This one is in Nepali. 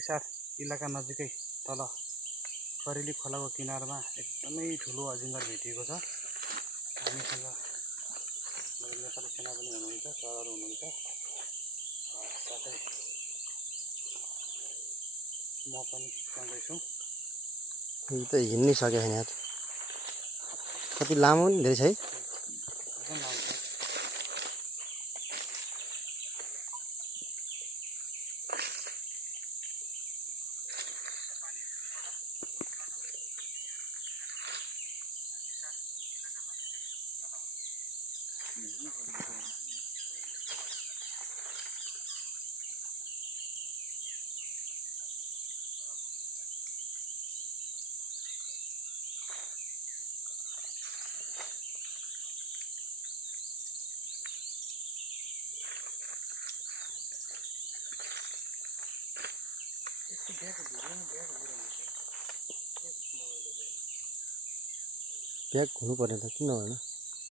विशाल इलाका नजिकै तल करेली खोलाको किनारमा एकदमै ठुलो अजिङ्गर भेटिएको छ। हामीसँग नेपाली सेना पनि हुनुहुन्छ, सरहरू हुनुहुन्छ, साथै म पनि सँगै छु। यो त हिँड्नै सकेको छैन यार, कति लामो नि धेरै छ है। एकदम लामो छ। ब्याग हुनु पर्ने त किन भएन।